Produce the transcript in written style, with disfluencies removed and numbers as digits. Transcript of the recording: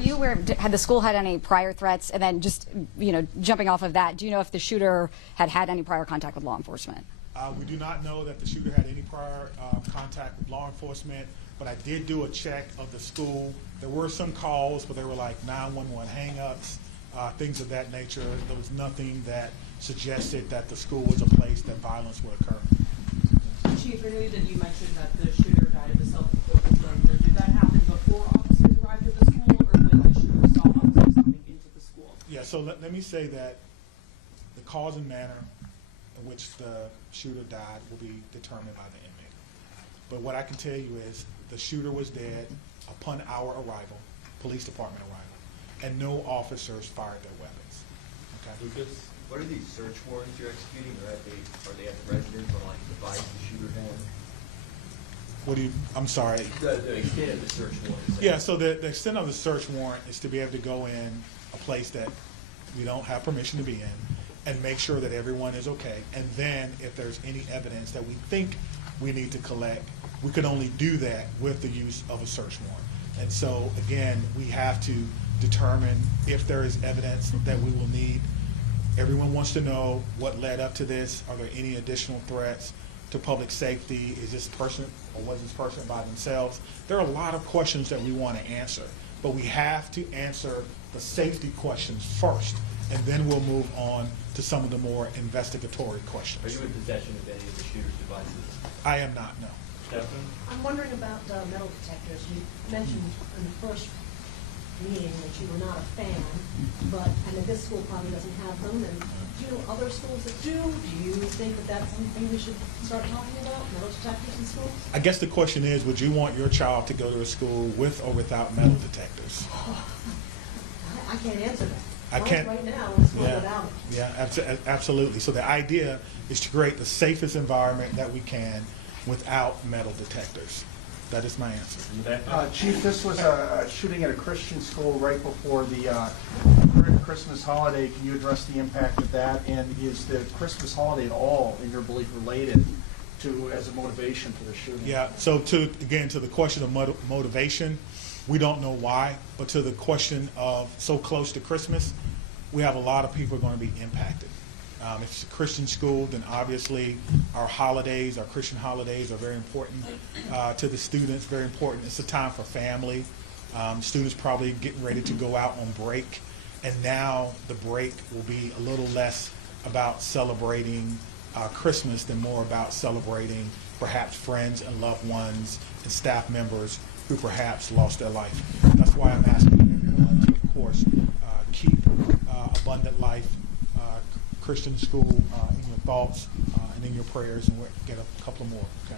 Are you aware, had the school had any prior threats? And then just, jumping off of that, do you know if the shooter had any prior contact with law enforcement? We do not know that the shooter had any prior contact with law enforcement, but I did do a check of the school. There were some calls, but they were like 911 hang-ups, things of that nature. There was nothing that suggested that the school was a place that violence would occur. Chief, I know that you mentioned that the shooter died of a self-inflicted burn. Did that happen before officers arrived at the school, or when the shooter saw officers coming into the school? Yeah, so let me say that the cause and manner in which the shooter died will be determined by the inmate. But what I can tell you is the shooter was dead upon our arrival, police department arrival, and no officers fired their weapons. Okay? Lucas, what are these search warrants you're executing, or are they at the residence or like the device the shooter had? What do you, I'm sorry. The extent of the search warrant. Yeah, so the extent of the search warrant is to be able to go in a place that we don't have permission to be in and make sure that everyone is okay. And then if there's any evidence that we think we need to collect, we can only do that with the use of a search warrant. And so, again, we have to determine if there is evidence that we will need. Everyone wants to know what led up to this. Are there any additional threats to public safety? Is this person or was this person by themselves? There are a lot of questions that we want to answer, but we have to answer the safety questions first, and then we'll move on to some of the more investigatory questions. Are you in possession of any of the shooter's devices? I am not, no. Stephanie? I'm wondering about metal detectors. You mentioned in the first meeting that you were not a fan, and that this school probably doesn't have them, and do you know other schools that do? Do you think that that's something we should start talking about, metal detectors in schools? I guess the question is, would you want your child to go to a school with or without metal detectors? I can't answer that. I can't. Right now, it's not without it. Yeah, absolutely. So the idea is to create the safest environment that we can without metal detectors. That is my answer. Chief, this was a shooting at a Christian school right before the Christmas holiday. Can you address the impact of that? And is the Christmas holiday at all, in your belief, related to as a motivation for the shooting? Yeah. So to the question of motivation, we don't know why, but to the question of so close to Christmas, we have a lot of people going to be impacted. If it's a Christian school, then obviously our holidays, our Christian holidays, are very important to the students, very important. It's a time for family. Students probably getting ready to go out on break, and now the break will be a little less about celebrating Christmas than more about celebrating perhaps friends and loved ones and staff members who perhaps lost their life. That's why I'm asking everyone to, of course, keep Abundant Life Christian School in your thoughts and in your prayers, and we'll get a couple more. Okay.